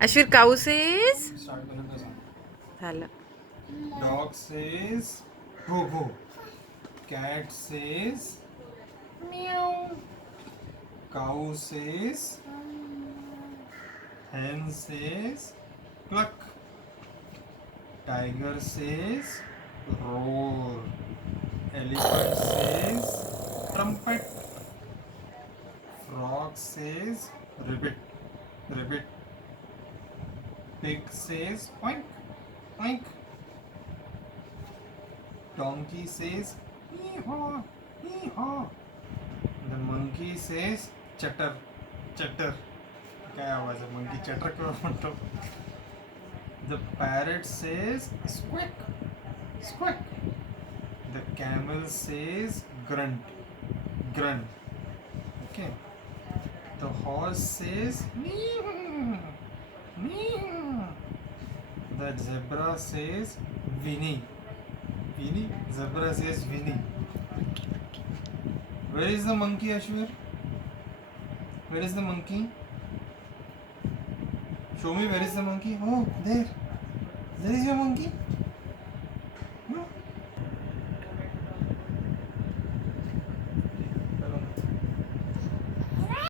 Ashvir, cow says Start करूँ का सांग. झालं. Dog says go go. Cat says meow. Cow says, hen says cluck. Tiger says roar. Elephant says trumpet. Frog says ribbit. Ribbit. Pig says oink. Oink. Donkey says hee-haw. Hee-haw. The monkey says chatter. Chatter. क्या आवाज है monkey चटर क्यों म्हणतो. The parrot says squeak. Squeak. The camel says grunt. Grunt. Okay. The horse says meow. Meow. The zebra says whinny. Whinny? Zebra says whinny. Where is the monkey, Ashvir? Where is the monkey? Show me where is the monkey. Oh, there. There is your monkey.